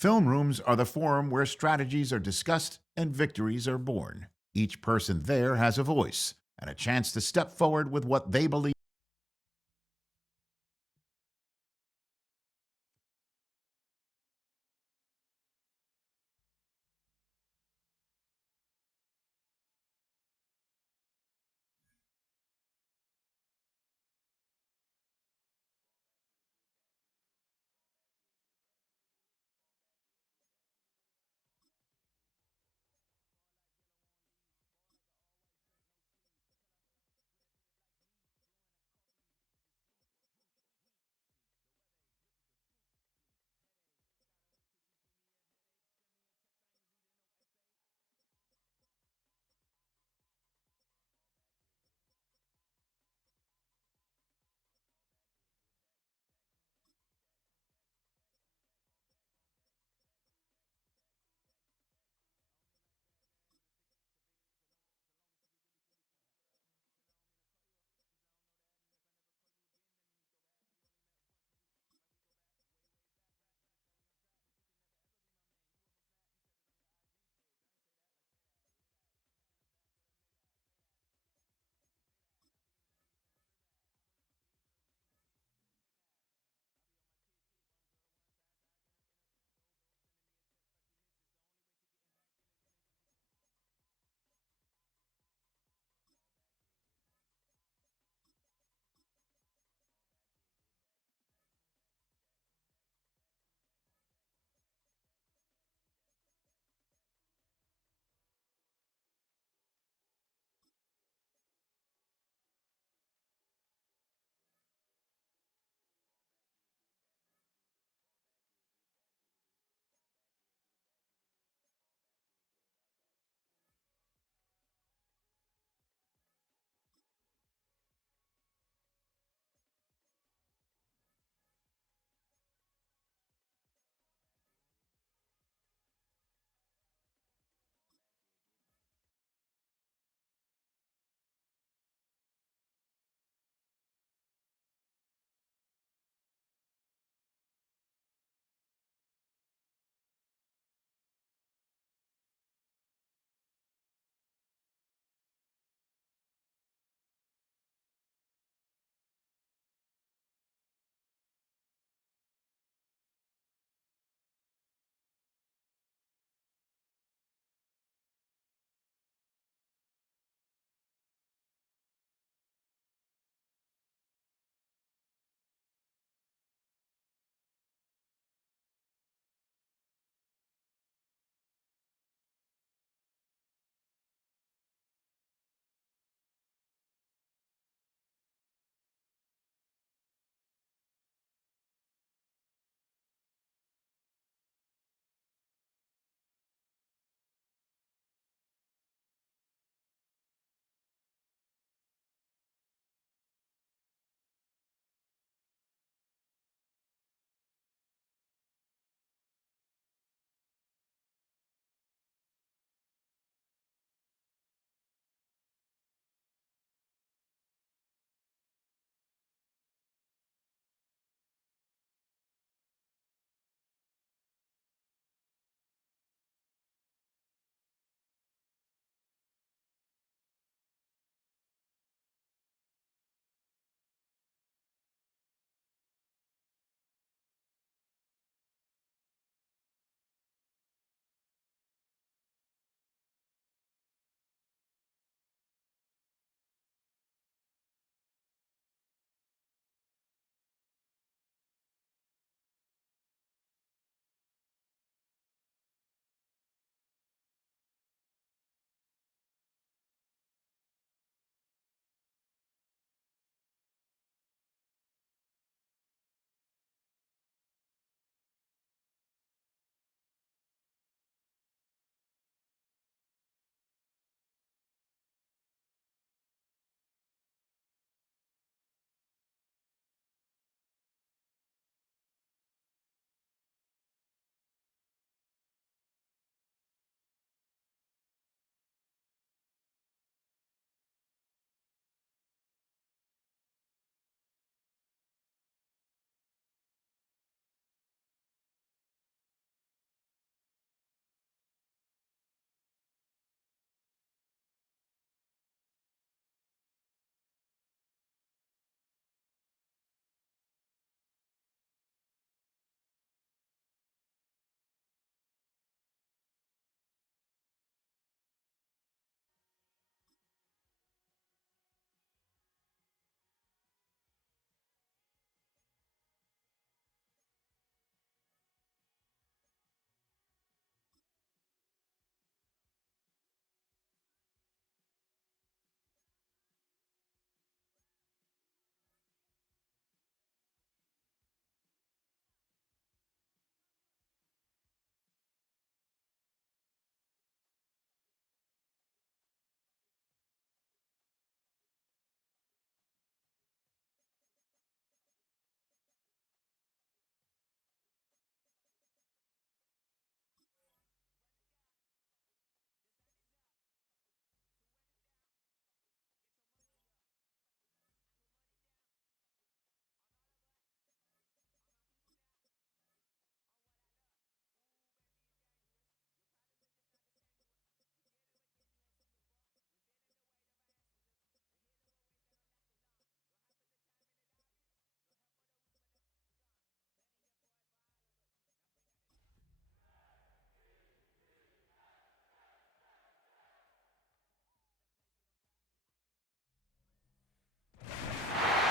Film rooms are the forum where strategies are discussed and victories are born. Each person there has a voice and a chance to step forward with what they believe.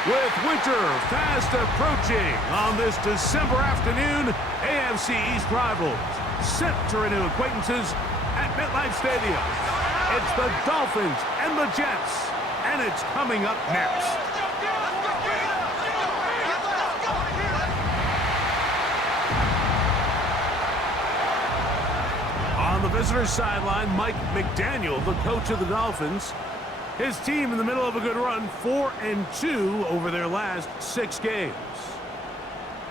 With winter fast approaching on this December afternoon, AFC East rivals set to renew acquaintances at MetLife Stadium. It's the Dolphins and the Jets, and it's coming up next. On the visitor's sideline, Mike McDaniel, the coach of the Dolphins. His team in the middle of a good run, 4-2 over their last 6 games.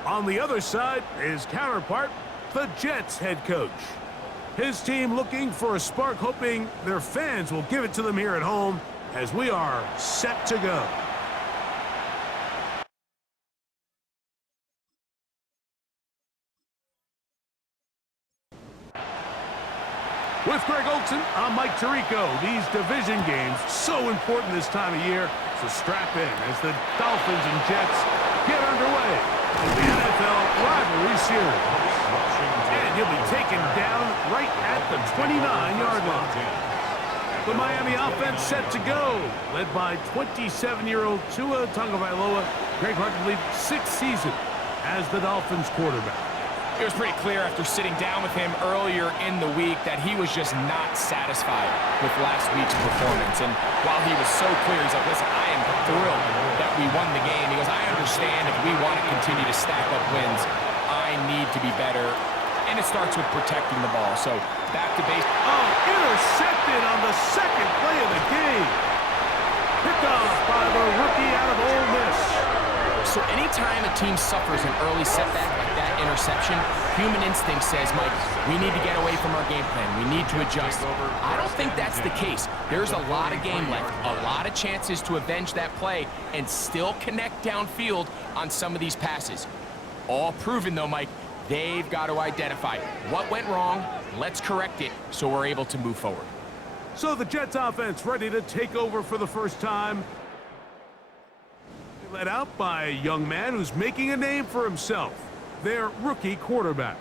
On the other side, his counterpart, the Jets head coach. His team looking for a spark, hoping their fans will give it to them here at home as we are set to go. With Greg Olson, I'm Mike Tirico. These division games, so important this time of year, so strap in as the Dolphins and Jets get underway in the NFL rivalry series. And you'll be taken down right at the 29-yard line. The Miami offense set to go, led by 27-year-old Tua Tagovailoa. Greg Hartley lead 6th season as the Dolphins quarterback. It was pretty clear after sitting down with him earlier in the week that he was just not satisfied with last week's performance. And while he was so clear, he's like, listen, I am thrilled that we won the game. He goes, I understand if we want to continue to stack up wins, I need to be better. And it starts with protecting the ball. So back to base. Oh, intercepted on the second play of the game. Picked off by the rookie out of Ole Miss. So anytime a team suffers an early setback like that interception, human instinct says, Mike, we need to get away from our game plan. We need to adjust. I don't think that's the case. There's a lot of game left, a lot of chances to avenge that play and still connect downfield on some of these passes. All proven, though, Mike, they've got to identify what went wrong, let's correct it so we're able to move forward. So the Jets offense ready to take over for the first time. Led out by a young man who's making a name for himself, their rookie quarterback.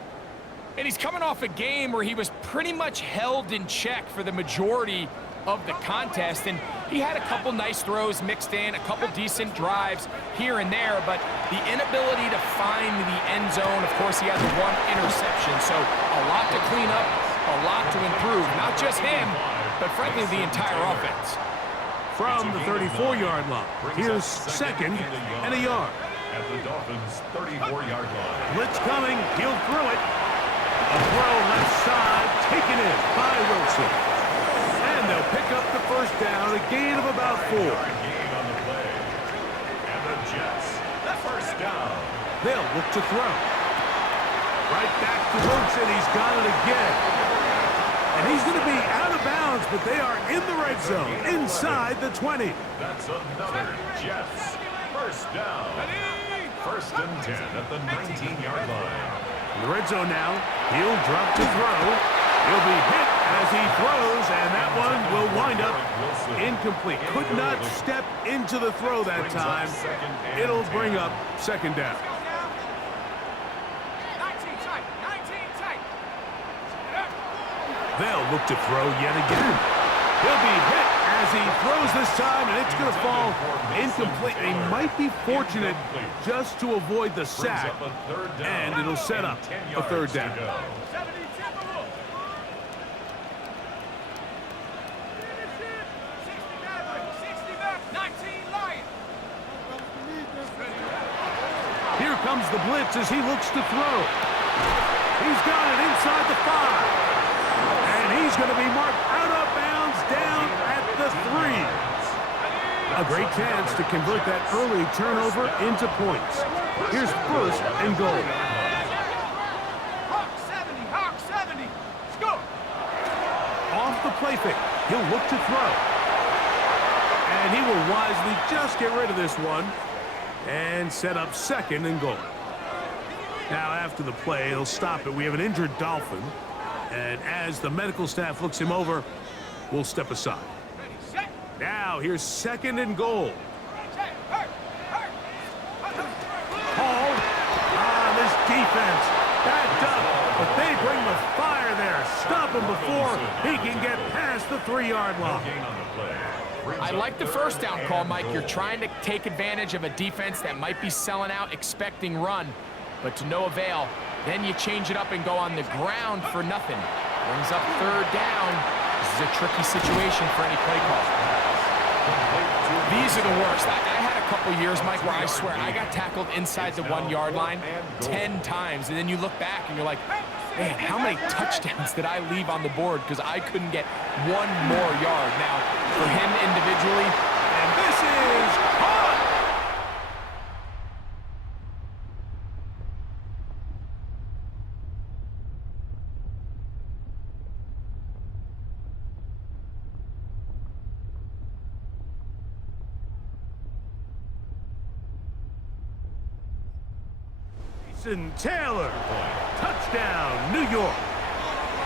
And he's coming off a game where he was pretty much held in check for the majority of the contest, and he had a couple nice throws mixed in, a couple decent drives here and there, but the inability to find the end zone, of course, he had the one interception, so a lot to clean up, a lot to improve, not just him, but frankly the entire offense. From the 34-yard line, here's 2nd and a yard. At the Dolphins' 34-yard line. Blitz coming, he'll throw it. A throw left side, taken in by Wilson. And they'll pick up the first down, a gain of about 4. Gain on the play. And the Jets, first down. They'll look to throw. Right back to Wilson, he's got it again. And he's going to be out of bounds, but they are in the red zone, inside the 20. That's another Jets. First down. 1st and 10 at the 19-yard line. In the red zone now, he'll drop to throw. He'll be hit as he throws, and that one will wind up incomplete. Could not step into the throw that time. It'll bring up 2nd down. They'll look to throw yet again. He'll be hit as he throws this time, and it's going to fall incomplete. They might be fortunate just to avoid the sack, and it'll set up a 3rd down. Here comes the blitz as he looks to throw. He's got it inside the 5. And he's going to be marked out of bounds down at the 3. A great chance to convert that early turnover into points. Here's 1st and goal. Hawk 70, score! Off the play fake, he'll look to throw. And he will wisely just get rid of this one and set up 2nd and goal. Now after the play, he'll stop it. We have an injured Dolphin. And as the medical staff looks him over, we'll step aside. Now, here's 2nd and goal. Hall. This defense backed up, but they bring the fire there. Stop him before he can get past the 3-yard line. I like the first down call, Mike. You're trying to take advantage of a defense that might be selling out, expecting run, but to no avail. Then you change it up and go on the ground for nothing. Brings up 3rd down. This is a tricky situation for any play call. These are the worst. I had a couple years, Mike, where I swear I got tackled inside the 1-yard line 10 times, and then you look back and you're like, man, how many touchdowns did I leave on the board because I couldn't get 1 more yard? Now, for him individually, And this is caught. Jason Taylor, touchdown, New York.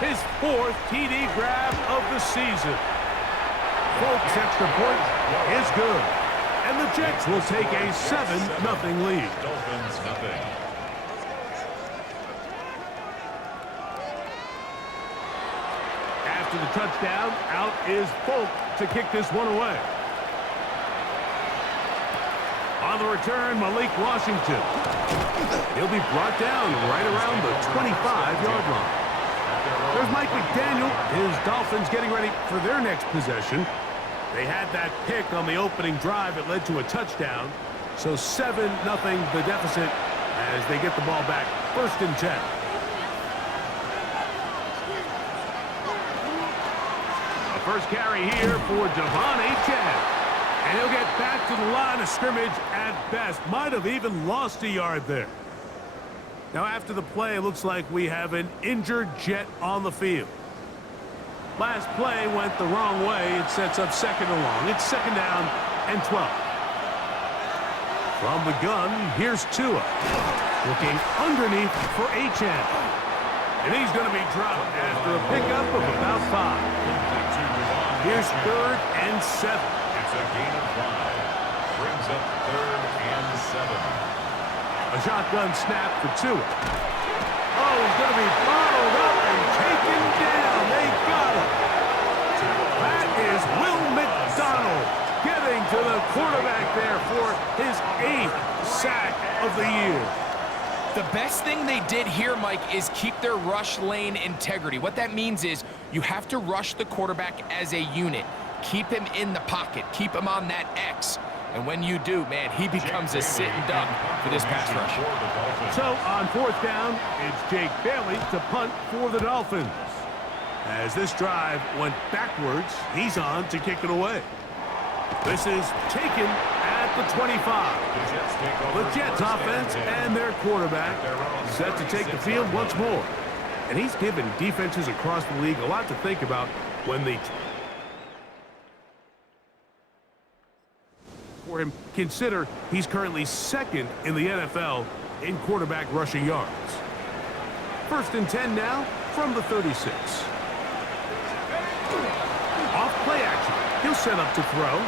His 4th TD grab of the season. Folks, extra point is good. And the Jets will take a 7-0 lead. Dolphins nothing. After the touchdown, out is Folk to kick this one away. On the return, Malik Washington. He'll be brought down right around the 25-yard line. There's Mike McDaniel. His Dolphins getting ready for their next possession. They had that pick on the opening drive. It led to a touchdown. So 7-0 the deficit as they get the ball back. 1st and 10. The first carry here for Devon Achane. And he'll get back to the line of scrimmage at best. Might have even lost a yard there. Now after the play, it looks like we have an injured Jet on the field. Last play went the wrong way. It sets up 2nd and long. It's 2nd down and 12. From the gun, here's Tua. Looking underneath for Achane. And he's going to be dropped after a pickup of about 5. Here's 3rd and 7. It's a gain of 5. Brings up 3rd and 7. A shotgun snap for Tua. Oh, he's going to be bottled up and taken down. They got him. That is Will McDonald getting to the quarterback there for his 8th sack of the year. the best thing they did here, Mike, is keep their rush lane integrity. What that means is you have to rush the quarterback as a unit. Keep him in the pocket. Keep him on that X. And when you do, man, he becomes a sitting duck for this pass rush. So on 4th down, it's Jake Bailey to punt for the Dolphins. As this drive went backwards, he's on to kick it away. This is taken at the 25. The Jets offense and their quarterback set to take the field once more. And he's given defenses across the league a lot to think about when they... For him, consider he's currently 2nd in the NFL in quarterback rushing yards. 1st and 10 now from the 36. Off play action. He'll set up to throw.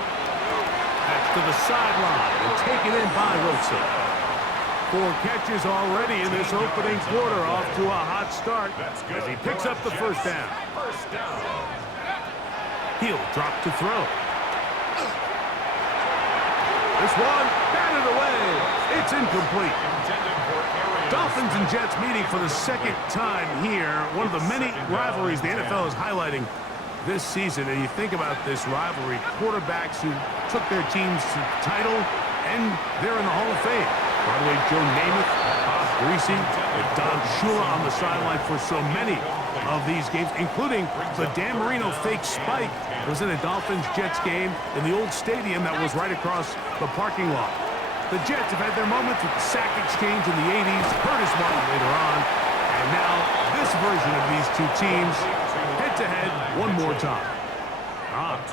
That's to the sideline and taken in by Wilson. 4 catches already in this opening quarter, off to a hot start as he picks up the first down. He'll drop to throw. This one batted away. It's incomplete. Dolphins and Jets meeting for the 2nd time here. One of the many rivalries the NFL is highlighting this season. And you think about this rivalry, quarterbacks who took their teams to the title, and they're in the Hall of Fame. By the way, Joe Namath, Bob Greasy, and Don Shula on the sideline for so many of these games, including the Dan Marino fake spike was in a Dolphins-Jets game in the old stadium that was right across the parking lot. The Jets have had their moments with the sack exchange in the 80s, Curtis Martin later on, and now this version of these two teams head-to-head one more time.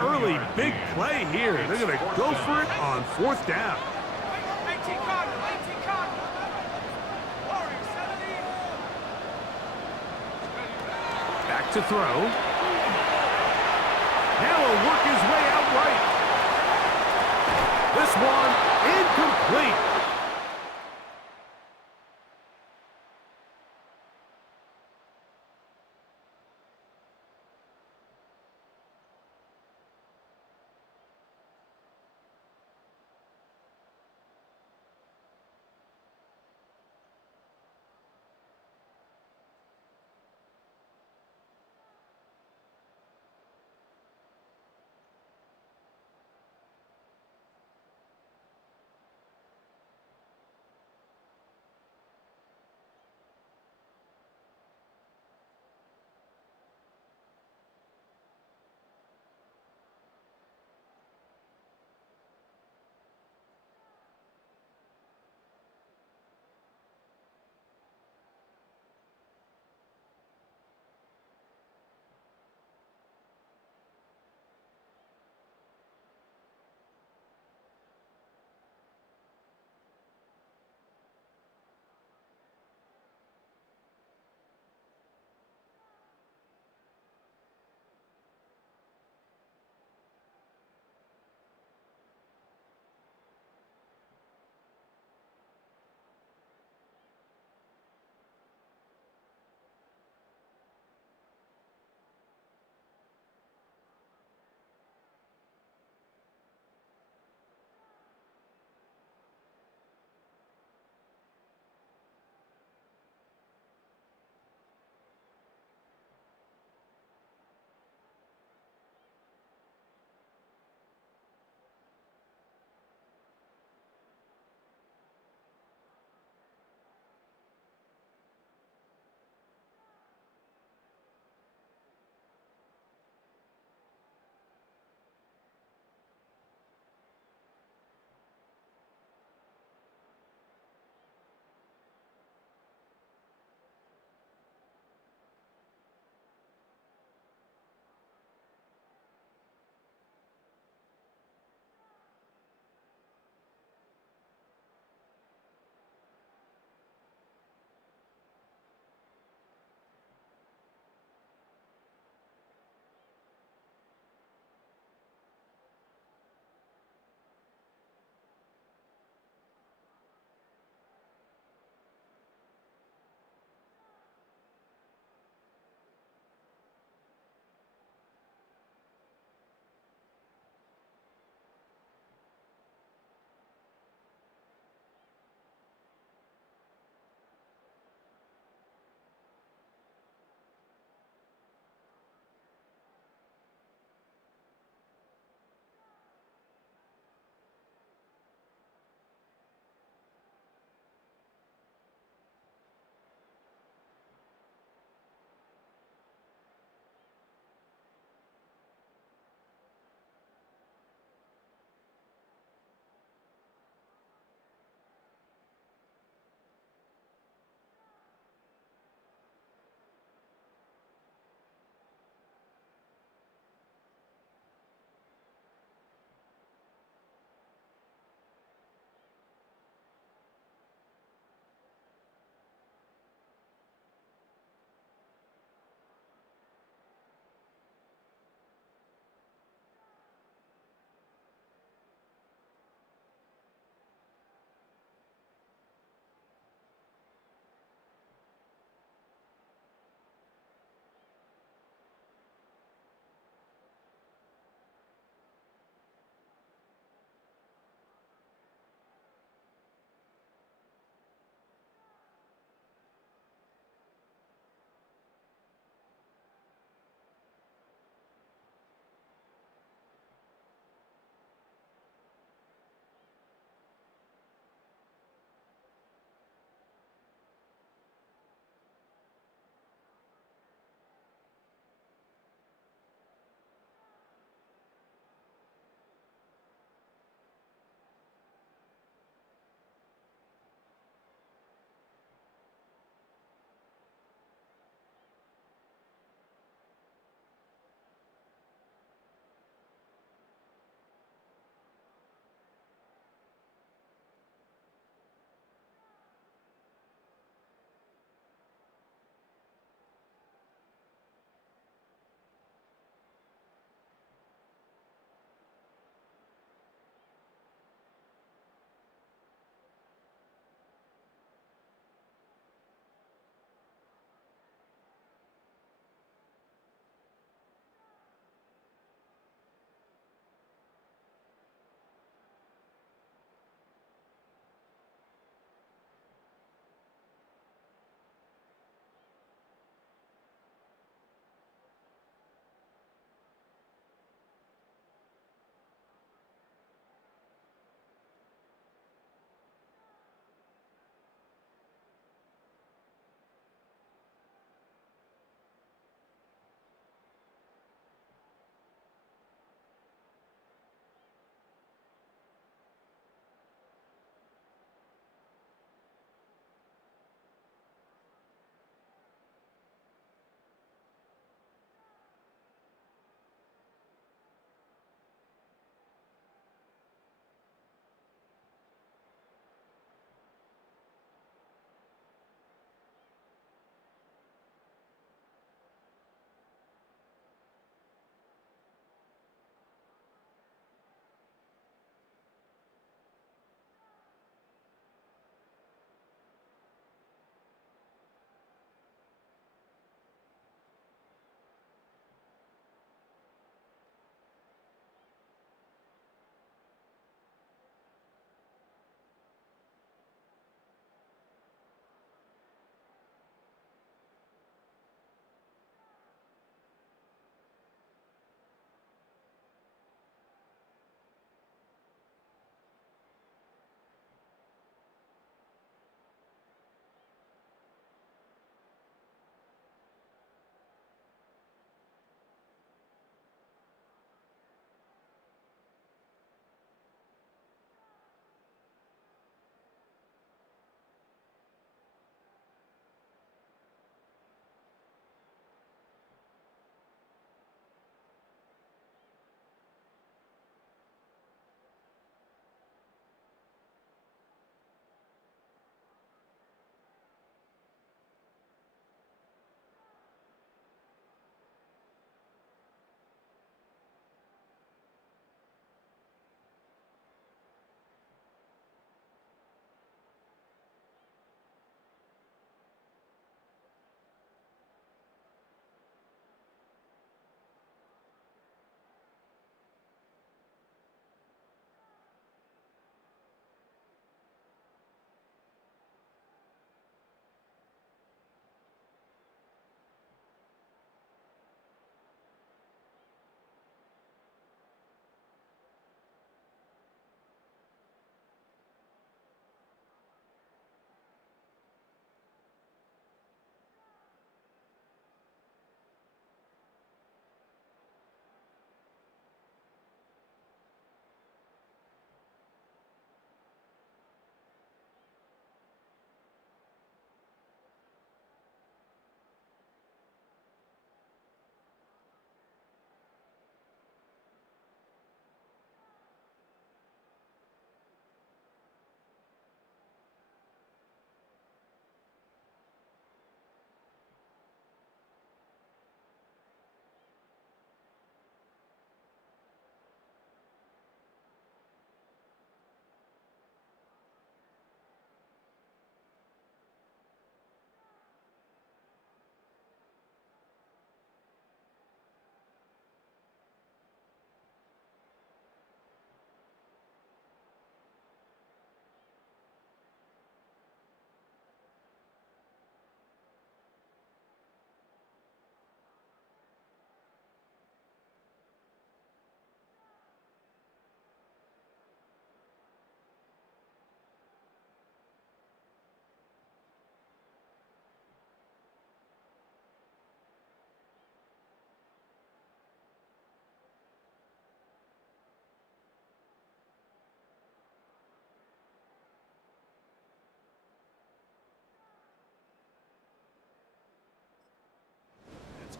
Early big play here. They're going to go for it on 4th down. Back to throw. Now will work his way out right. This one incomplete.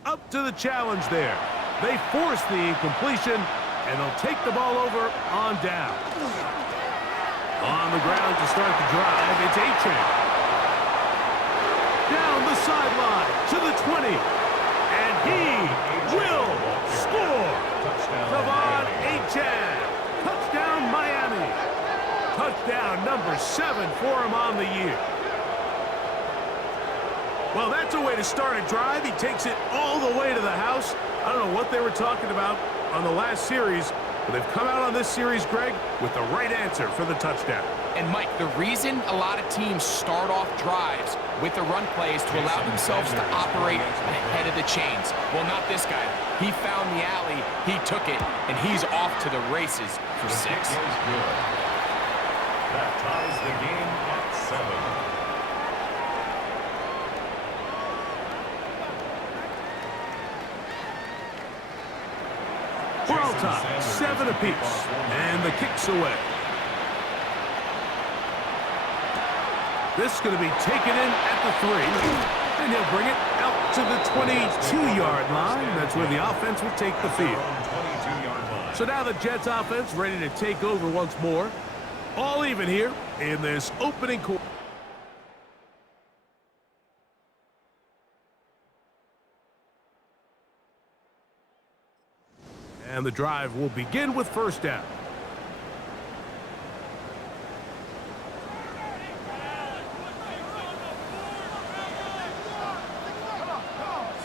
up to the challenge there. They force the incompletion, and they'll take the ball over on down. On the ground to start the drive, it's Achane. Down the sideline to the 20. And he will score. Devon Achane. Touchdown, Miami. Touchdown number 7 for him on the year. Well, that's a way to start a drive. He takes it all the way to the house. I don't know what they were talking about on the last series, but they've come out on this series, Greg, with the right answer for the touchdown. And, Mike, the reason a lot of teams start off drives with the run play is to allow themselves to operate ahead of the chains. Well, not this guy. He found the alley, he took it, and he's off to the races for 6. That ties the game at 7. We're all tied, 7 apiece, and the kick's away. This is going to be taken in at the 3, and he'll bring it out to the 22-yard line. That's where the offense will take the field. So now the Jets offense ready to take over once more. All even here in this opening quarter. And the drive will begin with first down.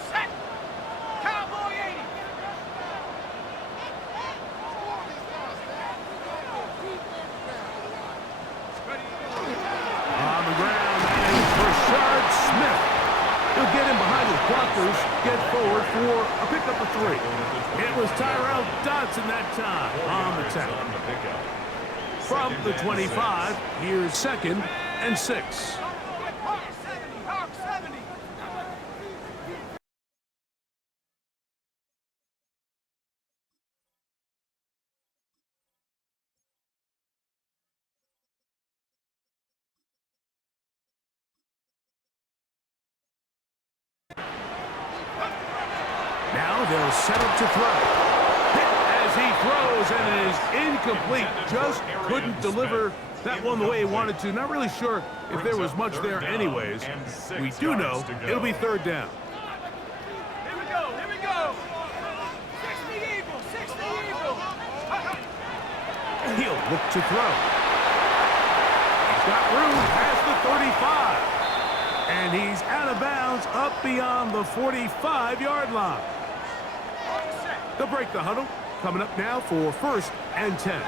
Set. Cowboy 80. On the ground, that is Rashard Smith. He'll get in behind his blockers, get forward for a pickup of 3. It was Tyrell Dodson that time on the tackle. From the 25, here's 2nd and 6. Hawk 70. Hawk 70. Now they'll set up to throw. Hit as he throws, and it is incomplete. Just couldn't deliver that one the way he wanted to. Not really sure if there was much there anyways. We do know it'll be 3rd down. Here we go. Here we go. 60 Eagle. 60 Eagle. He'll look to throw. He's got room past the 35. And he's out of bounds up beyond the 45-yard line. They'll break the huddle. Coming up now for 1st and 10.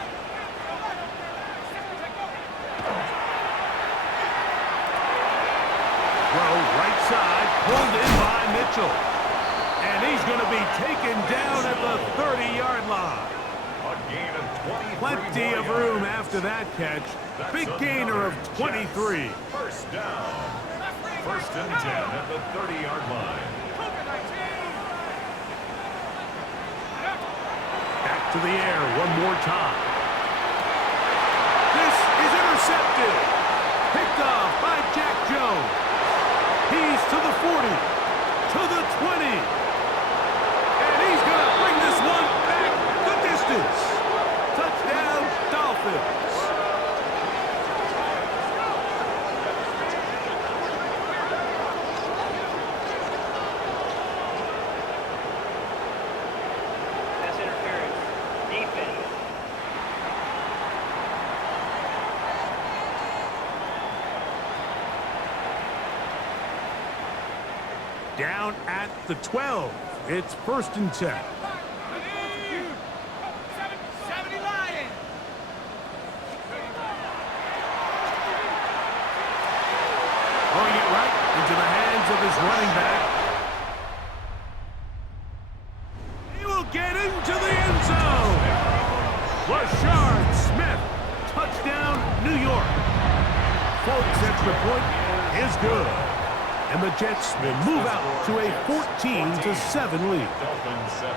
Throw right side, pulled in by Mitchell. And he's going to be taken down at the 30-yard line. Plenty of room after that catch. Big gainer of 23. First down. 1st and 10 at the 30-yard line. Back to the air one more time. This is intercepted. Picked off by Jack Jones. He's to the 40, to the 20. And he's going to bring this one back the distance. Touchdown, Dolphins. Down at the 12. It's 1st and 10. 70 Lions. Throwing it right into the hands of his running back. He will get into the end zone. Rashard Smith. Touchdown, New York. Folks, extra point is good. And the Jets will move out to a 14-7 lead. Dolphins 7.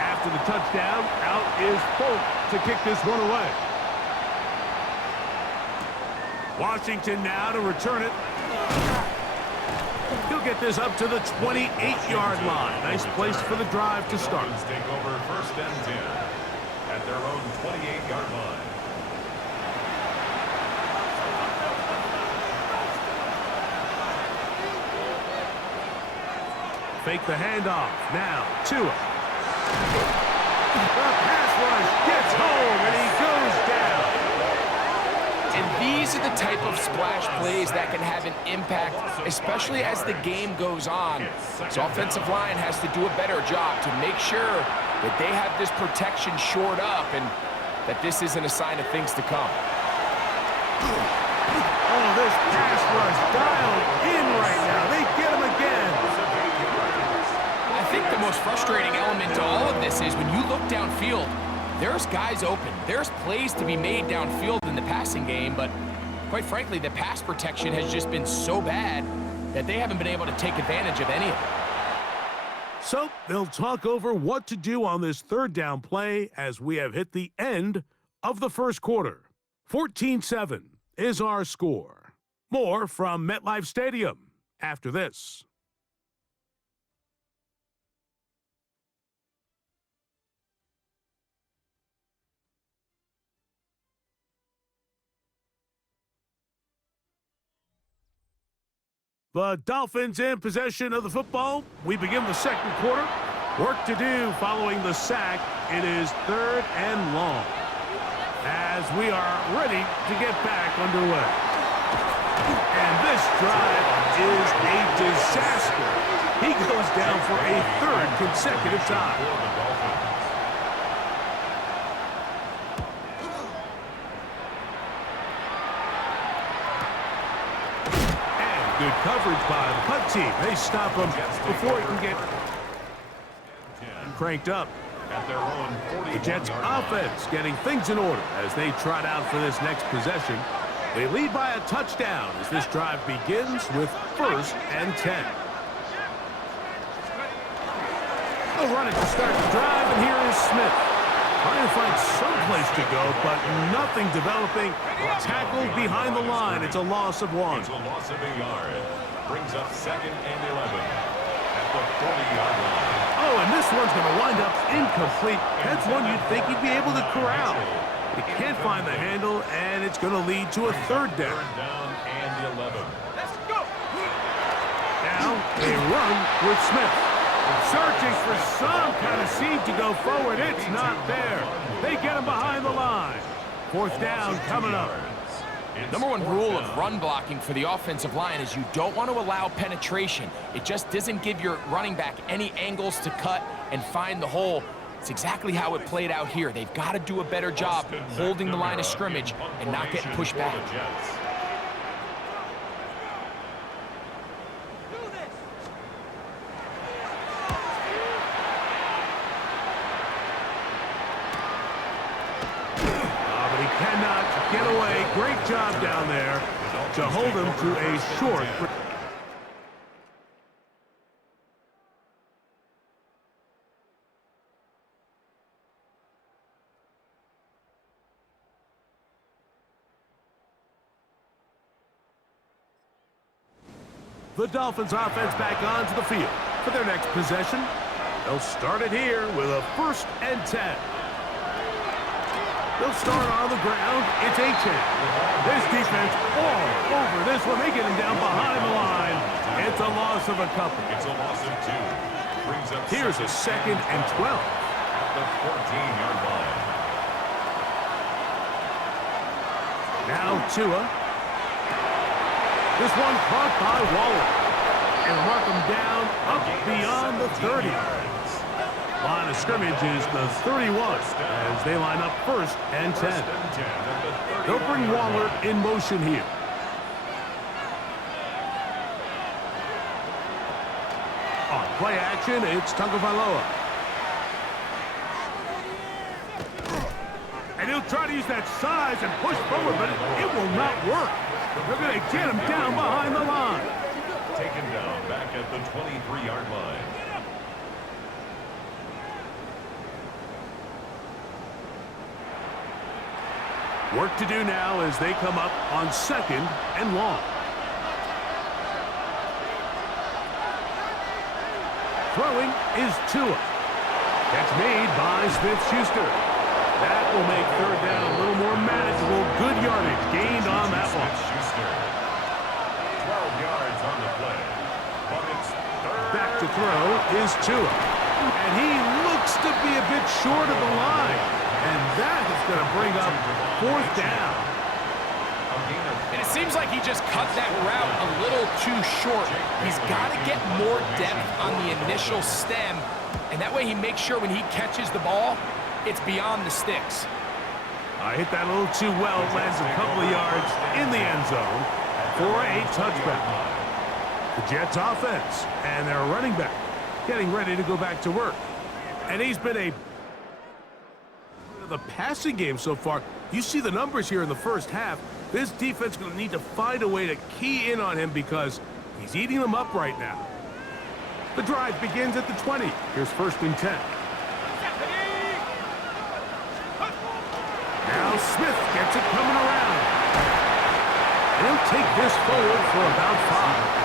After the touchdown, out is Folk to kick this one away. Washington now to return it. He'll get this up to the 28-yard line. Nice place for the drive to start. Take over first and 10 at their own 28-yard line. Fake the handoff. Now, Tua. The pass rush gets home, and he goes down. And these are the type of splash plays that can have an impact, especially as the game goes on. So offensive line has to do a better job to make sure that they have this protection shored up and that this isn't a sign of things to come. Oh, this pass rush dialed in right now. They get him again. I think the most frustrating element to all of this is when you look downfield, there's guys open. There's plays to be made downfield in the passing game, but quite frankly, the pass protection has just been so bad that they haven't been able to take advantage of any of it. So they'll talk over what to do on this third down play as we have hit the end of the first quarter. 14-7 is our score. More from MetLife Stadium after this. The Dolphins in possession of the football. We begin the second quarter. Work to do following the sack. It is third and long as we are ready to get back underway. And this drive is a disaster. He goes down for a third consecutive time. Good coverage by the punt team. They stop him before he can get cranked up. The Jets offense getting things in order as they trot out for this next possession. They lead by a touchdown as this drive begins with first and 10. They'll run it to start the drive, and here is Smith. Trying to find some place to go, but nothing developing. Tackled behind the line. It's a loss of one. It's a loss of a yard. Brings up second and 11 at the 40-yard line. Oh, and this one's going to wind up incomplete. That's one you'd think he'd be able to corral. He can't find the handle, and it's going to lead to a third down. Third down and 11. Let's go. Now they run with Smith. Searching for some kind of seed to go forward. It's not there. They get him behind the line. Fourth down coming up. Number one rule of run blocking for the offensive line is you don't want to allow penetration. It just doesn't give your running back any angles to cut and find the hole. It's exactly how it played out here. They've got to do a better job holding the line of scrimmage and not getting pushed back. Get away. Great job down there to hold him to a short. The Dolphins offense back onto the field for their next possession. They'll start it here with a first and 10. They'll start on the ground. It's Achane. This defense all over this one. They get him down behind the line. It's a loss of a couple. It's a loss of 2. Brings up Here's a second and 12. At the 14-yard line. Now Tua. This one caught by Waller. And mark him down up beyond the 30. Line of scrimmage is the 31 as they line up first and 10. They'll bring Waller in motion here. On play action, it's Tagovailoa. And he'll try to use that size and push forward, but it will not work. They're going to get him down behind the line. Taken down back at the 23-yard line. Work to do now as they come up on 2nd and long. Throwing is Tua. Catch made by Smith-Schuster. That will make 3rd down a little more manageable. Good yardage gained on that one. 12 yards on the play. But it's 3rd. Back to throw is Tua. And he looks to be a bit short of the line. And that is going to bring up 4th down. And it seems like he just cut that route a little too short. He's got to get more depth on the initial stem, and that way he makes sure when he catches the ball, it's beyond the sticks. I hit that a little too well. Lands a couple of yards in the end zone for a touchback. The Jets offense and their running back getting ready to go back to work. And he's been the passing game so far. You see the numbers here in the first half. This defense is going to need to find a way to key in on him because he's eating them up right now. The drive begins at the 20. Here's 1st and 10. Now Smith gets it coming around. And he'll take this forward for about 5.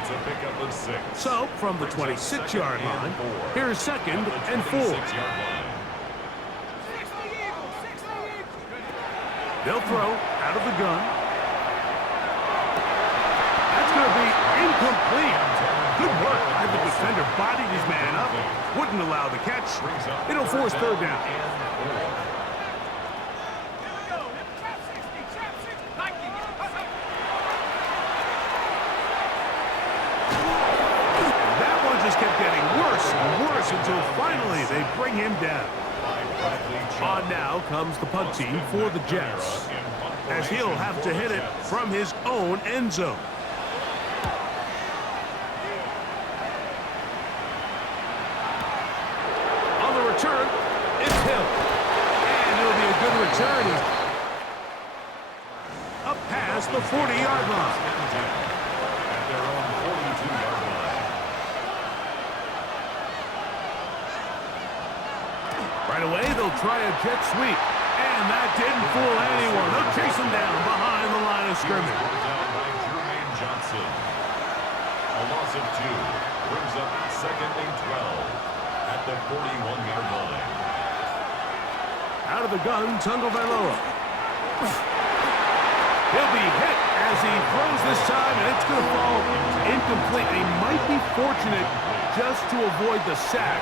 It's a pickup of 6. So, from the 26-yard line, here's 2nd and 4. They'll throw out of the gun. That's going to be incomplete. Good work by the defender. Bodied his man up. Wouldn't allow the catch. It'll force 3rd down. That one just kept getting worse and worse until finally they bring him down. On now comes the punt team for the Jets, as he'll have to hit it from his own end zone. On the return, it's Hill. And it'll be a good return. He's up past the 40-yard line. At their own 42-yard line. Right away, they'll try a jet sweep. And that didn't fool anyone. They'll chase him down behind the line of scrimmage. Down by Jermaine Johnson. A loss of 2 brings up 2nd and 12 at the 41-yard line. Out of the gun, Tagovailoa. He'll be hit as he throws this time, and it's going to fall incomplete. He might be fortunate just to avoid the sack,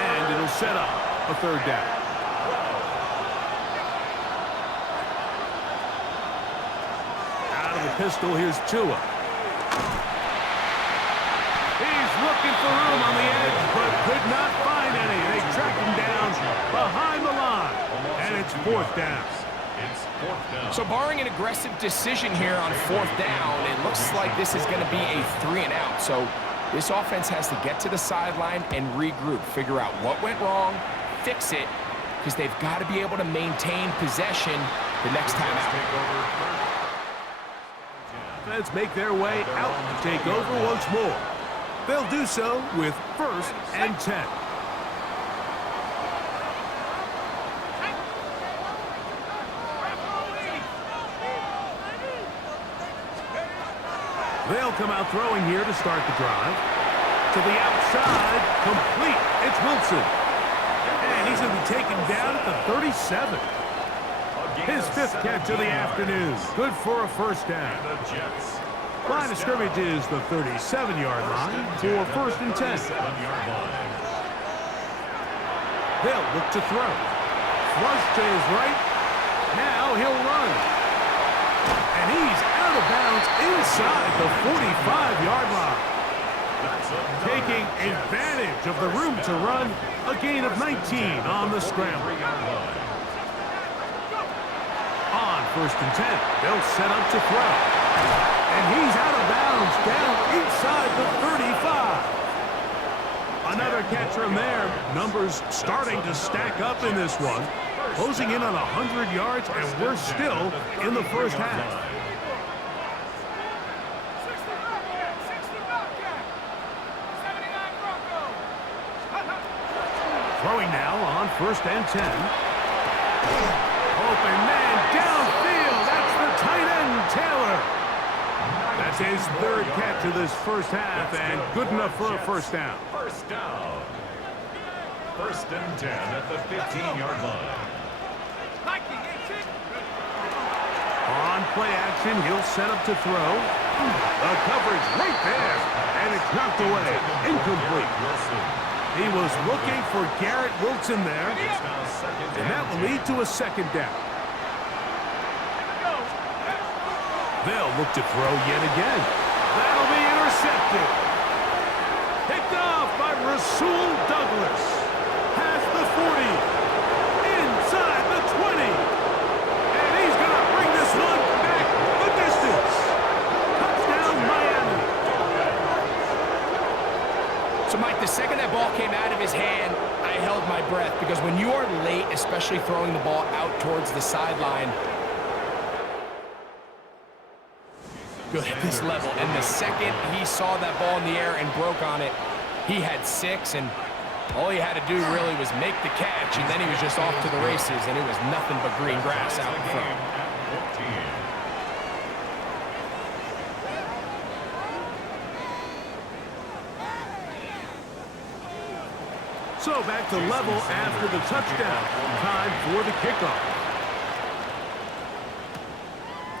and it'll set up a 3rd down. Out of the pistol, here's Tua. He's looking for room on the edge, but could not find any. They track him down behind the line, and it's 4th down. It's 4th down. So barring an aggressive decision here on 4th down, it looks like this is going to be a 3-and-out. So this offense has to get to the sideline and regroup, figure out what went wrong, fix it, because they've got to be able to maintain possession the next time out. Let's make their way out to take over once more. They'll do so with 1st and 10. They'll come out throwing here to start the drive. To the outside, complete. It's Wilson. And he's going to be taken down at the 37. His 5th catch of the afternoon. Good for a 1st down. Line of scrimmage is the 37-yard line for 1st and 10. They'll look to throw. Flush to his right. Now he'll run. And he's out of bounds inside the 45-yard line. Taking advantage of the room to run. A gain of 19 on the scramble. On 1st and 10, they'll set up to throw. And he's out of bounds down inside the 35. Another catch from there. Numbers starting to stack up in this one. Closing in on 100 yards, and we're still in the first half. Throwing now on 1st and 10. Open man downfield. That's the tight end, Taylor. That's his 3rd catch of this first half, and good enough for a first down. First down. 1st and 10 at the 15-yard line. On play action, he'll set up to throw. The coverage right there, and it's knocked away. Incomplete. He was looking for Garrett Wilson there, and that will lead to a 2nd down. They'll look to throw yet again. That'll be intercepted. Picked off by Rasul Douglas. Past the 40. Inside the 20. And he's going to bring this one back the distance. Touchdown, Miami. So, Mike, the second that ball came out of his hand, I held my breath because when you are late, especially throwing the ball out towards the sideline, good at this level, and the second he saw that ball in the air and broke on it, he had 6, and all he had to do really was make the catch, and then he was just off to the races, and it was nothing but green grass out in front. So back to level after the touchdown. Time for the kickoff.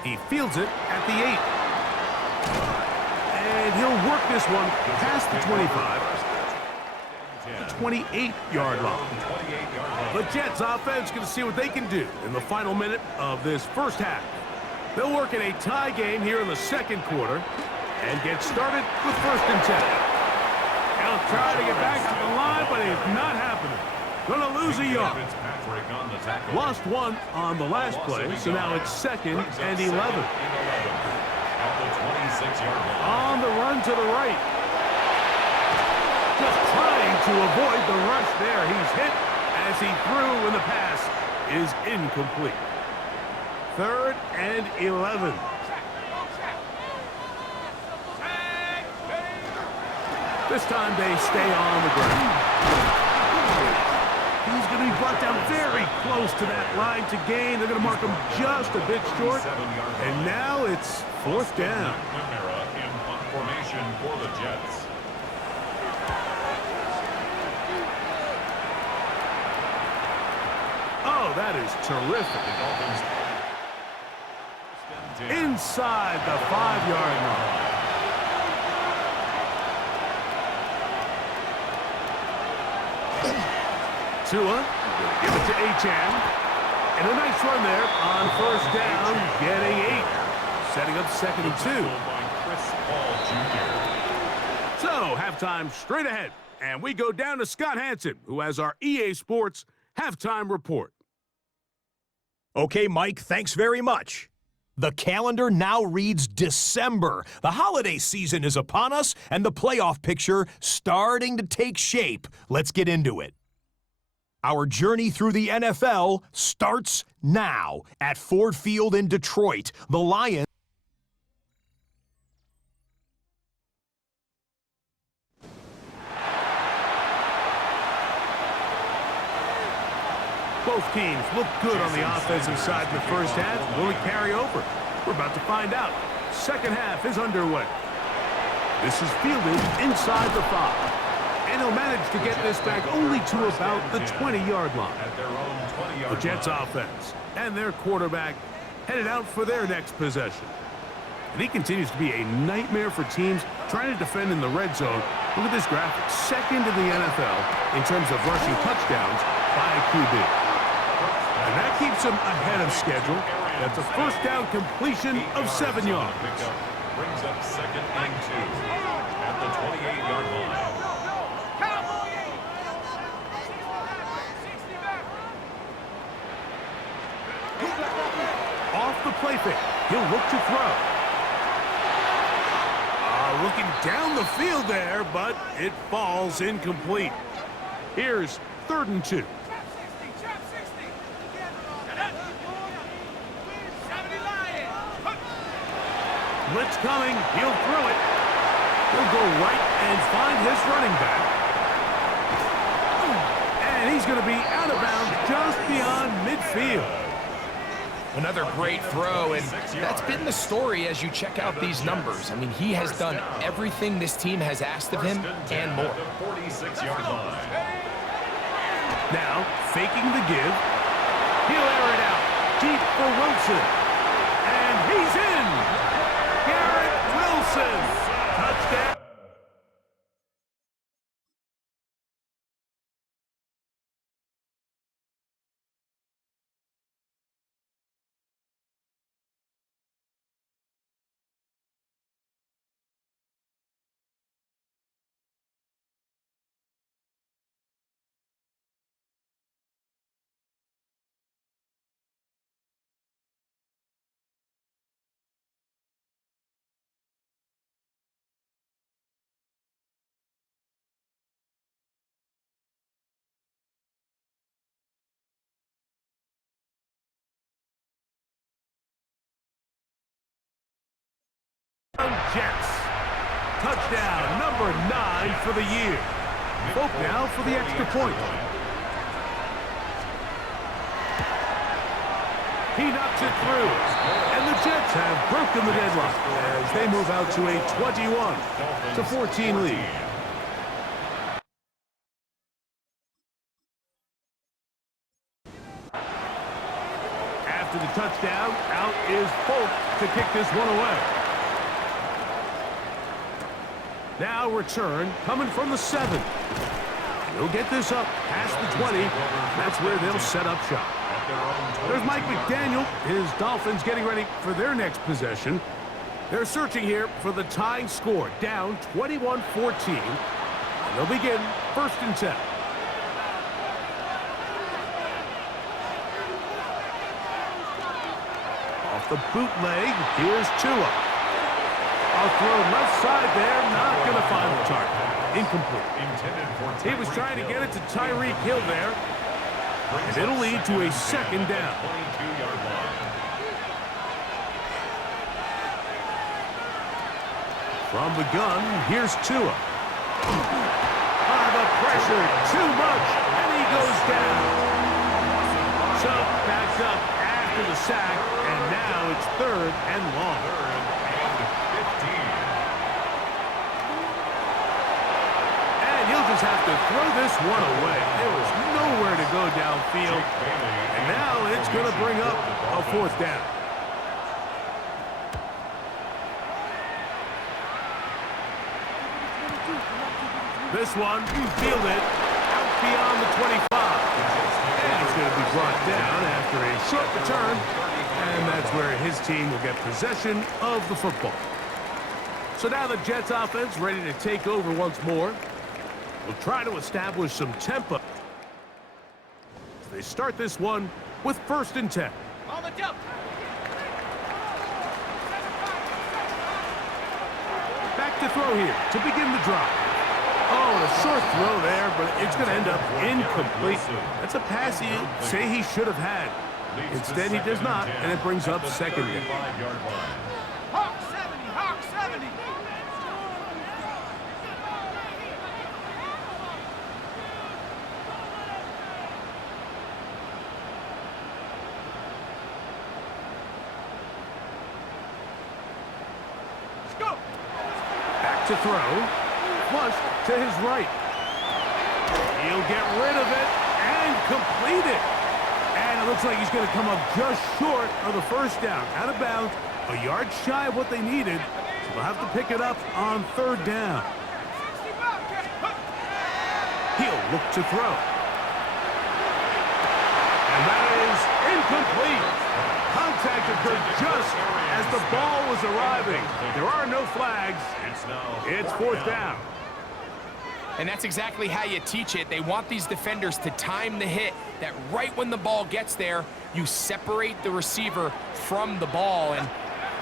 He fields it at the 8. And he'll work this one past the 25. The 28-yard line. The Jets offense going to see what they can do in the final minute of this first half. They'll work in a tie game here in the 2nd quarter and get started with 1st and 10. They'll try to get back to the line, but it's not happening. Going to lose a yard. Lost 1 on the last play, so now it's 2nd and 11. On the run to the right. Just trying to avoid the rush there. He's hit as he threw, and the pass is incomplete. 3rd and 11. This time they stay on the ground. He's going to be brought down very close to that line to gain. They're going to mark him just a bit short. And now it's 4th down. In formation for the Jets. Oh, that is terrific. Inside the 5-yard line. Tua, give it to Achane. And a nice run there on 1st down, getting 8. Setting up 2nd and 2. So, halftime straight ahead. And we go down to Scott Hansen, who has our EA Sports halftime report. Okay, Mike, thanks very much. The calendar now reads December. The holiday season is upon us, and the playoff picture starting to take shape. Let's get into it. Our journey through the NFL starts now at Ford Field in Detroit. The Lions. Both teams look good on the offensive side in the first half. Will it carry over? We're about to find out. Second half is underway. This is fielded inside the 5. And he'll manage to get this back only to about the 20-yard line. The Jets offense and their quarterback headed out for their next possession. And he continues to be a nightmare for teams trying to defend in the red zone. Look at this graphic. 2nd in the NFL in terms of rushing touchdowns by a QB. And that keeps him ahead of schedule. That's a 1st down completion of 7 yards. Brings up 2nd and 2 at the 28-yard line. Off the play fake, he'll look to throw. Looking down the field there, but it falls incomplete. Here's 3rd and 2. Blitz coming, he'll throw it. He'll go right and find his running back. And And he's going to be out of bounds just beyond midfield. Another great throw, and that's been the story as you check out these numbers. I mean, he has done everything this team has asked of him and more. 46-yard line. Now, faking the give. He'll air it out deep for Wilson. And he's in! Garrett Wilson! Touchdown! Jets. Touchdown, number 9 for the year. Vote now for the extra point. He knocks it through. And the Jets have broken the deadlock as they move out to a 21-14 lead. After the touchdown, out is Folk to kick this one away. Now return coming from the 7. He'll get this up past the 20. That's where they'll set up shop. There's Mike McDaniel. His Dolphins getting ready for their next possession. They're searching here for the tying score, down 21-14. They'll begin 1st and 10. Off the bootleg, here's Tua. I'll throw left side there, not going to find the target. Incomplete. He was trying to get it to Tyreek Hill there. And it'll lead to a 2nd down. From the gun, here's Tua. The pressure, too much, and he goes down. So, backs up after the sack, and now it's 3rd and long. Just have to throw this one away. There was nowhere to go downfield. And now it's going to bring up a 4th down. This one, fielded out beyond the 25. And it's going to be brought down after a short return. And that's where his team will get possession of the football. So now the Jets offense ready to take over once more. We'll try to establish some tempo. They start this one with 1st and 10. On the jump. Back to throw here to begin the drive. Oh, a short throw there, but it's going to end up incomplete. That's a pass he'd say he should have had. Instead, he does not, and it brings up 2nd down. Hawk 70, Hawk 70. Back to throw. Flush to his right. He'll get rid of it and complete it. And it looks like he's going to come up just short of the 1st down. Out of bounds, a yard shy of what they needed. So they'll have to pick it up on 3rd down. He'll look to throw. And that is incomplete. Contact occurred just as the ball was arriving. There are no flags. It's 4th down. And that's exactly how you teach it. They want these defenders to time the hit, that right when the ball gets there, you separate the receiver from the ball. And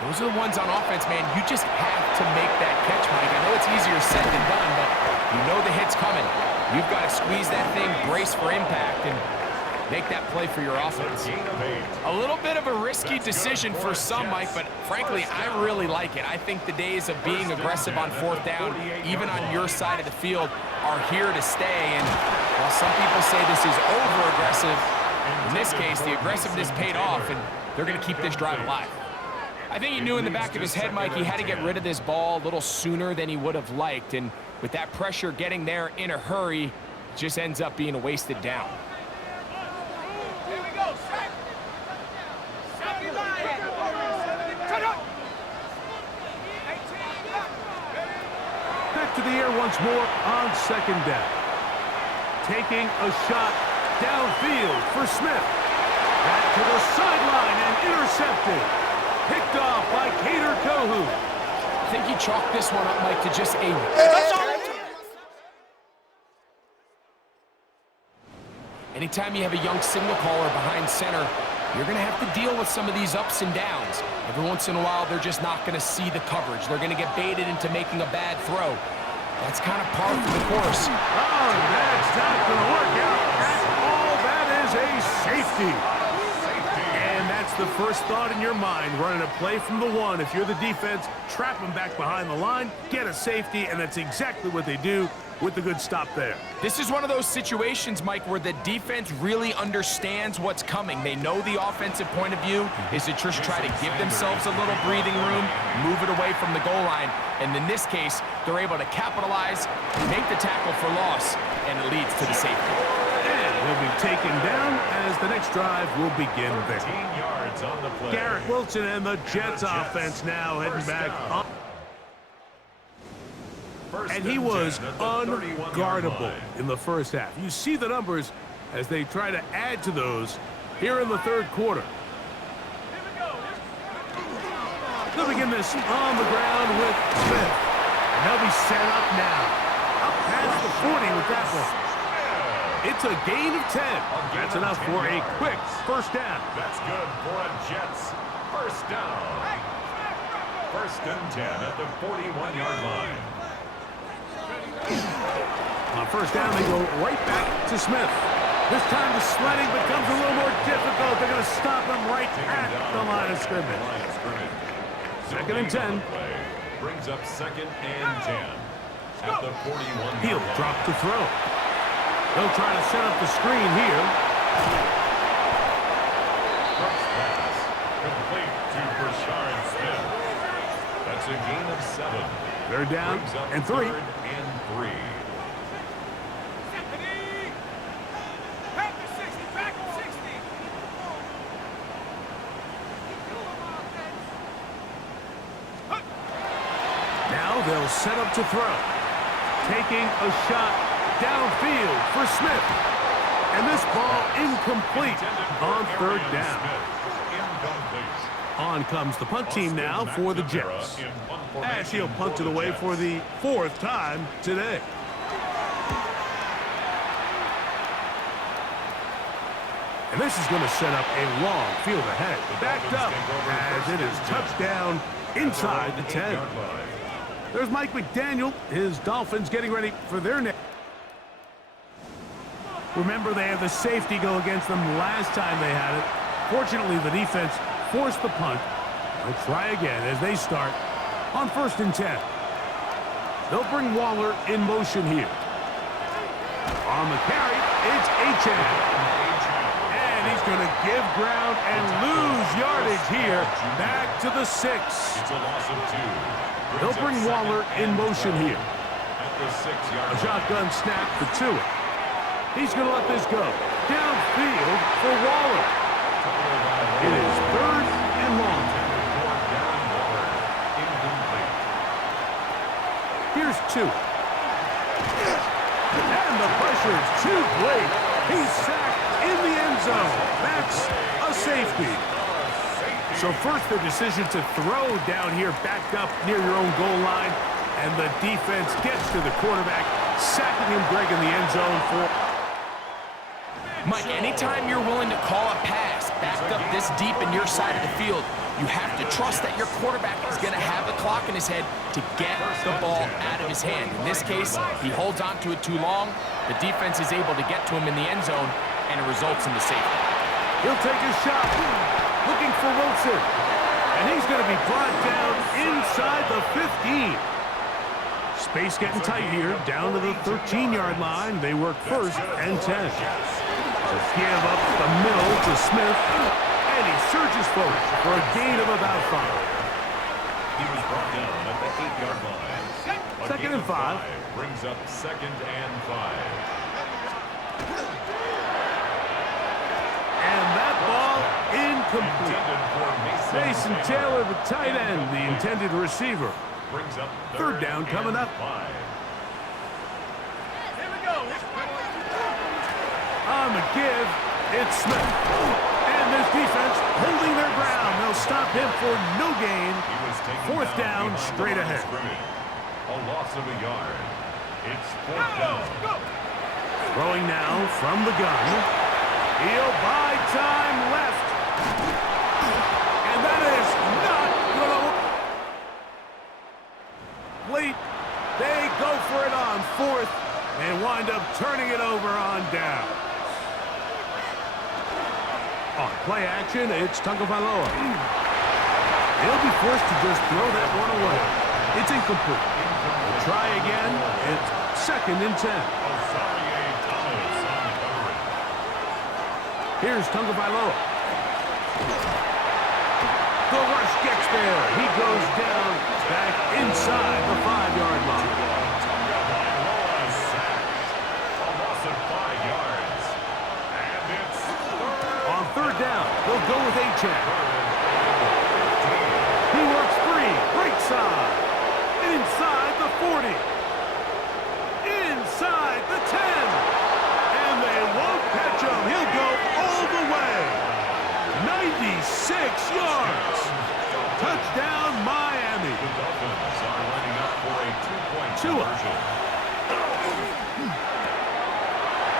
those are the ones on offense, man. You just have to make that catch, Mike. I know it's easier said than done, but you know the hit's coming. You've got to squeeze that thing, brace for impact, and make that play for your offense. A little bit of a risky decision for some, Mike, but frankly, I really like it. I think the days of being aggressive on 4th down, even on your side of the field, are here to stay. And while some people say this is over-aggressive, in this case, the aggressiveness paid off, and they're going to keep this drive alive. I think he knew in the back of his head, Mike, he had to get rid of this ball a little sooner than he would have liked. And with that pressure getting there in a hurry, it just ends up being a wasted down. Here we go, set. Set your line. Cut up. Back to the air once more on 2nd down. Taking a shot downfield for Smith. Back to the sideline and intercepted. Picked off by Cater Kohu. I think he chalked this one up, Mike, to just a... Anytime you have a young signal caller behind center, you're going to have to deal with some of these ups and downs. Every once in a while, they're just not going to see the coverage. They're going to get baited into making a bad throw. That's kind of par for the course. Oh, that's not going to work out at all. That is a safety. And that's the first thought in your mind, running a play from the 1. If you're the defense, trap them back behind the line, get a safety, and that's exactly what they do with the good stop there. This is one of those situations, Mike, where the defense really understands what's coming. They know the offensive point of view is to just try to give themselves a little breathing room, move it away from the goal line, and in this case, they're able to capitalize, make the tackle for loss, and it leads to the safety. And he'll be taken down as the next drive will begin there. 13 yards on the play. Garrett Wilson and the Jets offense now heading back up. And he was unguardable in the first half. You see the numbers as they try to add to those here in the 3rd quarter. They'll begin this on the ground with Smith. And they'll be set up now. Up past the 40 with that one. It's a gain of 10. That's enough for a quick first down. That's good for a Jets first down. 1st and 10 at the 41-yard line. On first down, they go right back to Smith. This time the sledding becomes a little more difficult. They're going to stop him right at the line of scrimmage. 2nd and 10. Brings up 2nd and 10 at the 41. He'll drop to throw. They'll try to set up the screen here. First pass complete to Brashard Smith. That's a gain of 7. They're down and 3. 3rd and 3. Back to 60, back to 60. Now they'll set up to throw. Taking a shot downfield for Smith. And this ball incomplete on 3rd down. On comes the punt team now for the Jets. As he'll punt it away for the 4th time today. And this is going to set up a long field ahead. Backed up as it is touchdown inside the 10. There's Mike McDaniel. His Dolphins getting ready for their next. Remember, they had the safety go against them last time they had it. Fortunately, the defense forced the punt. They'll try again as they start on 1st and 10. They'll bring Waller in motion here. On the carry, it's Achane. And he's going to give ground and lose yardage here. Back to the 6. It's a loss of 2. They'll bring Waller in motion here. At the 6-yard A shotgun snap for Tua. He's going to let this go. Downfield for Waller. It is 3rd and long. Here's 2. And the pressure is too great. He's sacked in the end zone. That's a safety. So first the decision to throw down here backed up near your own goal line. And the defense gets to the quarterback, sacking him, Greg, in the end zone for... Mike, anytime you're willing to call a pass backed up this deep in your side of the field, you have to trust that your quarterback is going to have the clock in his head to get the ball out of his hand. In this case, he holds on to it too long. The defense is able to get to him in the end zone, and it results in the safety. He'll take a shot. Looking for Wilson. And he's going to be brought down inside the 15. Space getting tight here. Down to the 13-yard line. They work first and 10. Just give up the middle to Smith. And he surges forward for a gain of about 5. He was brought down at the 8-yard line. Second and 5. Brings up second and 5. And that ball incomplete. Mason Taylor, the tight end, the intended receiver. Brings up Third down coming up. 5. Here we go. On the give, it's Smith. And this defense holding their ground. They'll stop him for no gain. He was taken Fourth down, behind straight the line of ahead. scrimmage. A loss of a yard. It's fourth down. Throwing now from the gun. He'll buy time left. And that is not going to work. Late, they go for it on fourth and wind up turning it over on down. On play action, it's Tagovailoa. He'll be forced to just throw that one away. It's incomplete. We'll try again. It's second and 10. Here's Tagovailoa. The rush gets there. He goes down back inside the 5-yard line. A loss of 5 yards. And it's On third down, they'll go with Achan. He works free, right side. Inside the 40. Inside the 10. And they won't catch him. He'll go all the way. 96 yards. Touchdown, Miami. the Dolphins are lining up for a 2-point Tua. conversion.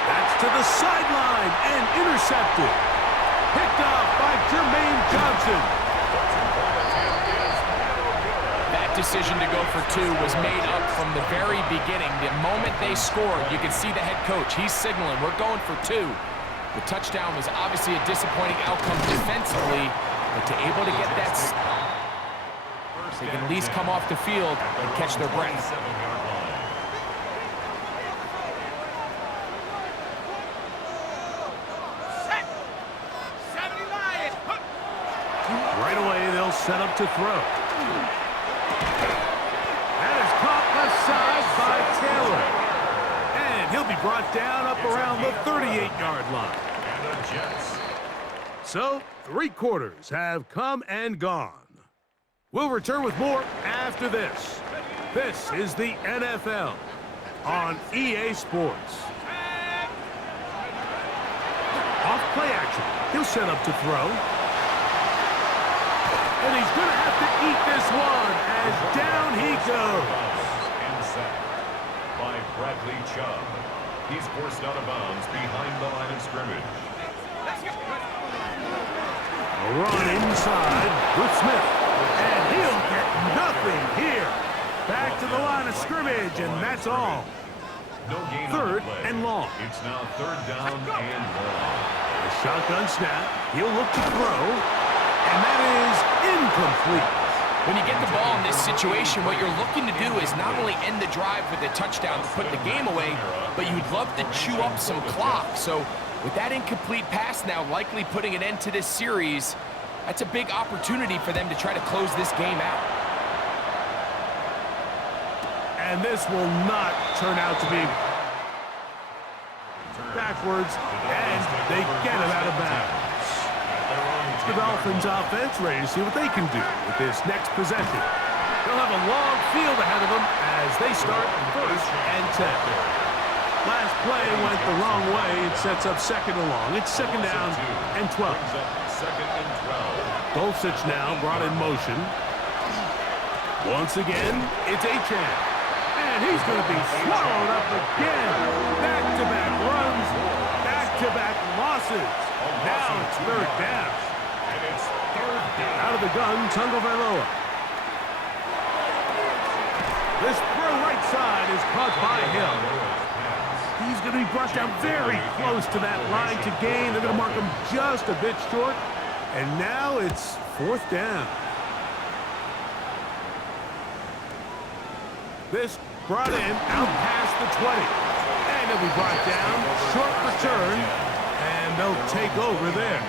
That's to the sideline and intercepted. Picked off by Jermaine Johnson. That decision to go for 2 was made up from the very beginning. The moment they scored, you could see the head coach. He's signaling, we're going for 2. The touchdown was obviously a disappointing outcome defensively, but to able to get that, they can at least come off the field and catch their breath. 7-yard line. Set. 79. Right away, they'll set up to throw. That is caught left side by Taylor. And he'll be brought down up around the 38-yard line. And the Jets. So, 3 quarters have come and gone. We'll return with more after this. This is the NFL on EA Sports. Off play action. He'll set up to throw. And he's going to have to eat this one as down he goes. And sacked by Bradley Chubb. He's forced out of bounds behind the line of scrimmage. A run inside with Smith. And he'll get nothing here. Back to the line of scrimmage, and that's all. No gain on Third the play. and long. It's now third down and long. A shotgun snap. He'll look to throw. And that is incomplete. When you get the ball in this situation, what you're looking to do is not only end the drive with a touchdown to put the game away, but you'd love to chew up some clock. So with that incomplete pass now likely putting an end to this series, that's a big opportunity for them to try to close this game out. And this will not turn out to be backwards, and they get it out of bounds. The Dolphins offense ready to see what they can do with this next possession. They'll have a long field ahead of them as they start first and 10. Last play went the wrong way. It sets up second and long. It's second down and 12. Second and 12. Dulcich now brought in motion. Once again, it's Achan. And he's going to be swallowed up again. Back-to-back runs, back-to-back losses. Now it's third down. And it's third down. Out of the gun, Tagovailoa. This throw right side is caught by Hill. He's going to be brought down very close to that line to gain. They're going to mark him just a bit short. And now it's 4th down. This brought in out past the 20. And it'll be brought down, short return, and they'll take over there.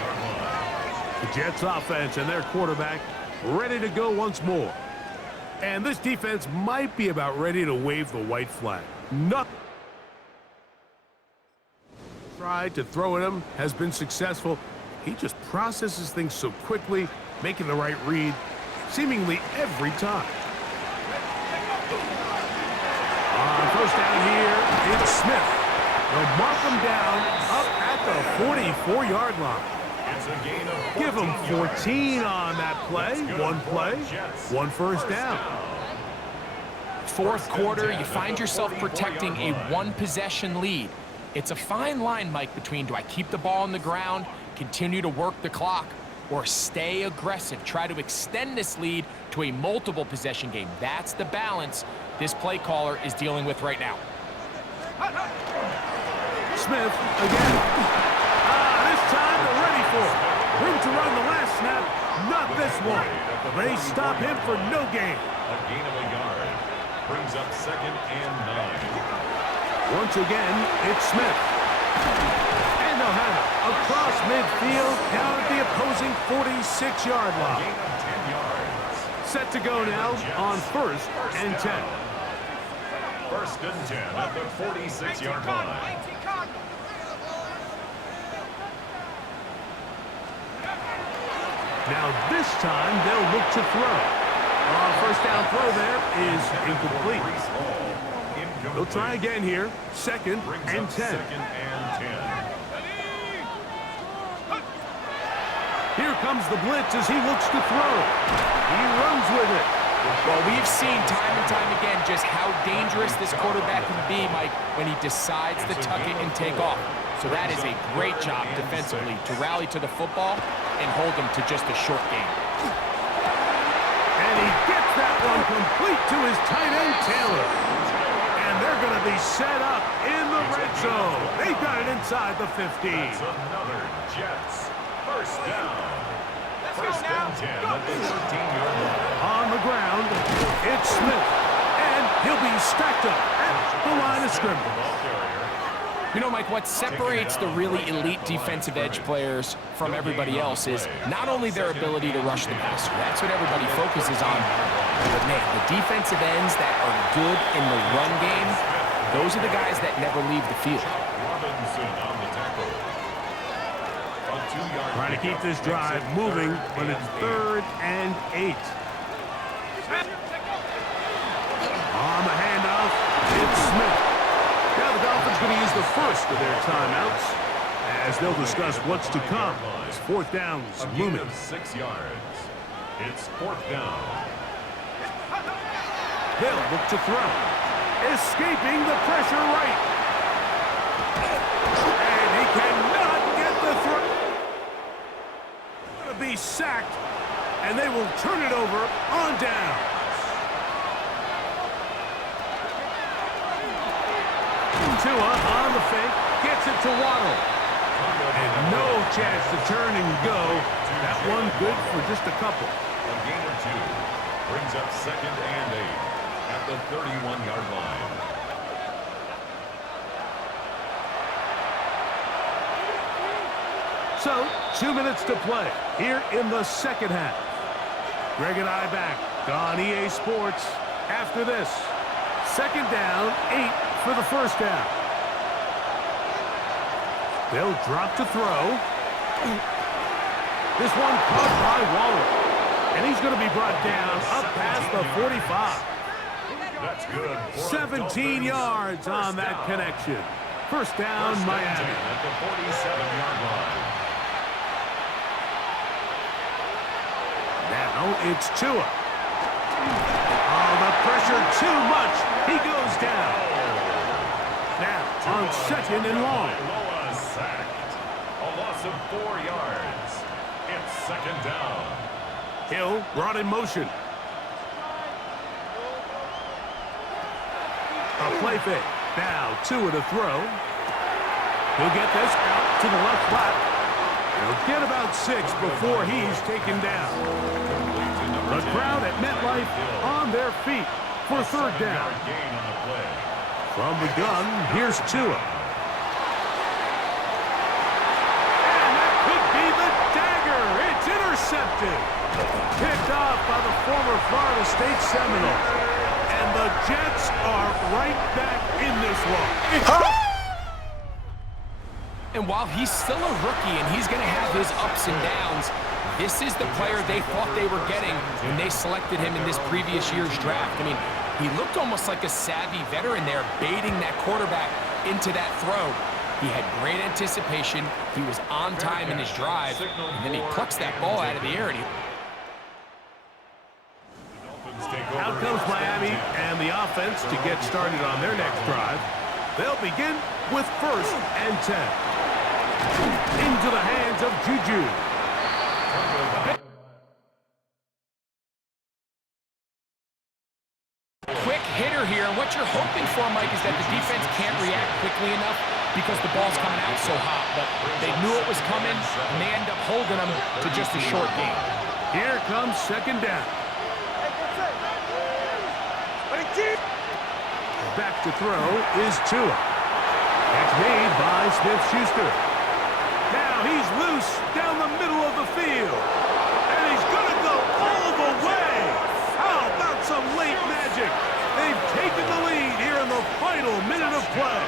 The Jets offense and their quarterback ready to go once more. And this defense might be about ready to wave the white flag. Nothing. Tried to throw at him, has been successful. He just processes things so quickly, making the right read, seemingly every time. On 1st down here, it's Smith. They'll mark him down up at the 44-yard line. It's a gain of 14 Give him 14 on that play. One play, 1 first down. 4th quarter, you find yourself protecting a 1-possession lead. It's a fine line, Mike, between do I keep the ball on the ground, continue to work the clock, or stay aggressive, try to extend this lead to a multiple possession game. That's the balance this play caller is dealing with right now. Smith again. This time they're ready for it. Room to run the last snap, not this one. They stop him for no gain. A gain of a yard. Brings up 2nd and 9. Once again, it's Smith. And they'll have it across midfield down at the opposing 46-yard A line. gain of 10 yards. Set to go now on 1st and 10. 1st and 10 at the 46-yard line. Now this time they'll look to throw. 1st down throw there is incomplete. They'll try again here. 2nd and 10. 2nd and 10. Here comes the blitz as he looks to throw. He runs with it. Well, we've seen time and time again just how dangerous this quarterback can be, Mike, when he decides to tuck it and take off. So that is a great job defensively to rally to the football and hold him to just a short game. And he gets that one complete to his tight end, Taylor. And they're going to be set up in the red zone. They got it inside the 15. That's another Jets 1st down. 1st and 10 at the 13-yard line. On the ground, it's Smith. And he'll be stacked up at the line of scrimmage. You know, Mike, what separates the really elite defensive edge players from everybody else is not only their ability to rush the passer. That's what everybody focuses on. But, man, the defensive ends that are good in the run game, those are the guys that never leave the field. Robinson on the tackle. A 2-yard Trying to keep this drive moving, but it's 3rd and 8. On the handoff, it's Smith. Now the Dolphins going to use the first of their timeouts as they'll discuss what's to come. It's 4th downs A gain looming. of 6 yards. It's 4th down. They'll look to throw. Escaping the pressure right. And he cannot get the throw. Going to be sacked, and they will turn it over on down. Tua on the fake, gets it to Waddle. And no chance to turn and go. That one good for just a couple. A gain of 2. Brings up 2nd and 8 at the 31-yard line. So, 2 minutes to play here in the 2nd half. Greg and I back on EA Sports after this. 2nd down, 8 for the 1st down. They'll drop to throw. This one caught by Waller. And he's going to be brought down up past the 45. That's good. 17 yards on that connection. 1st down, Miami. At the 47-yard line. Now it's Tua. Oh, the pressure too much. He goes down. Now on 2nd and long. Loa sacked. A loss of 4 yards. It's 2nd down. Hill brought in motion. A play fake. Now, 2 to throw. He'll get this out to the left flat. He'll get about 6 before he's taken down. The crowd at MetLife on their feet for third down. From the gun, here's Tua. And that could be the dagger. It's intercepted. Picked off by the former Florida State Seminole. And the Jets are right back in this one. And while he's still a rookie and he's going to have his ups and downs, this is the player they thought they were getting when they selected him in this previous year's draft. I mean, he looked almost like a savvy veteran there, baiting that quarterback into that throw. He had great anticipation. He was on time in his drive, and then he plucks that ball out of the air. Out comes Miami and the offense to get started on their next drive. They'll begin with 1st and 10. Into the hands of Juju. Quick hitter here, and what you're hoping for, Mike, is that the defense can't react quickly enough because the ball's coming out so hot. But they knew it was coming, and they end up holding them to just a short game. Here comes 2nd down. Back to throw is Tua. That's made by Smith-Schuster. Now he's loose down the middle of the field. And he's going to go all the way. How about some late magic? They've taken the lead here in the final minute of play.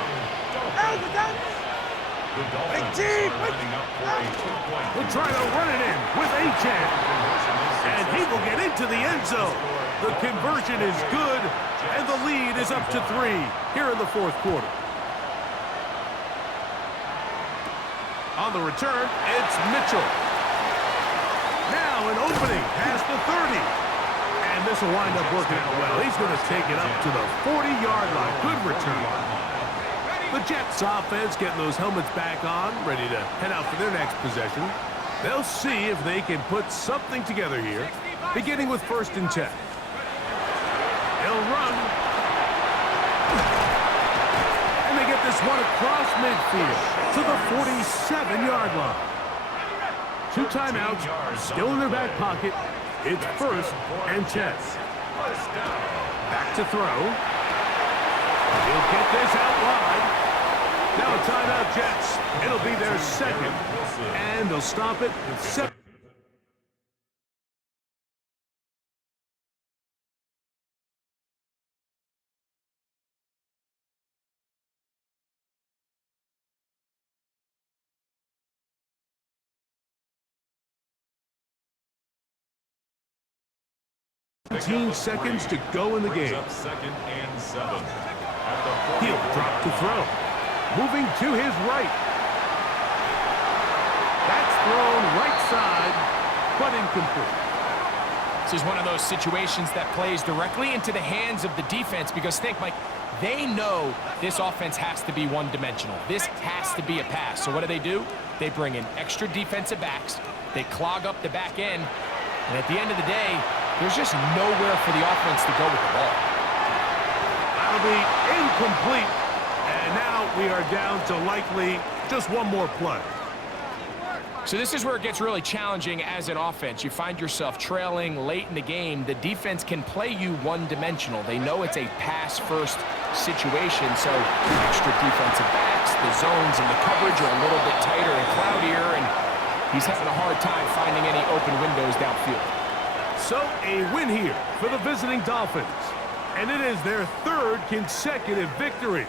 We'll try to run it in with Achane. And he will get into the end zone. The conversion is good, and the lead is up to 3 here in the 4th quarter. On the return, it's Mitchell. Now an opening past the 30. And this will wind up working out well. He's going to take it up to the 40-yard line. Good return. The Jets offense getting those helmets back on, ready to head out for their next possession. They'll see if they can put something together here, beginning with 1st and 10. He'll run. And they get this one across midfield to the 47-yard line. 2 timeouts, still in their back pocket. It's 1st and 10. Back to throw. He'll get this out wide. Now a timeout, Jets. It'll be their 2nd, and they'll stop it with 7. 15 seconds to go in the game. 2nd and 7. He'll drop to throw. Moving to his right. That's thrown right side, but incomplete. This is one of those situations that plays directly into the hands of the defense because think, Mike, they know this offense has to be one-dimensional. This has to be a pass. So what do? They bring in extra defensive backs. They clog up the back end. And at the end of the day, there's just nowhere for the offense to go with the ball. That'll be incomplete. And now we are down to likely just one more play. So this is where it gets really challenging as an offense. You find yourself trailing late in the game. The defense can play you one-dimensional. They know it's a pass-first situation, so extra defensive backs, the zones and the coverage are a little bit tighter and cloudier, and he's having a hard time finding any open windows downfield. So a win here for the visiting Dolphins. And it is their 3rd consecutive victory.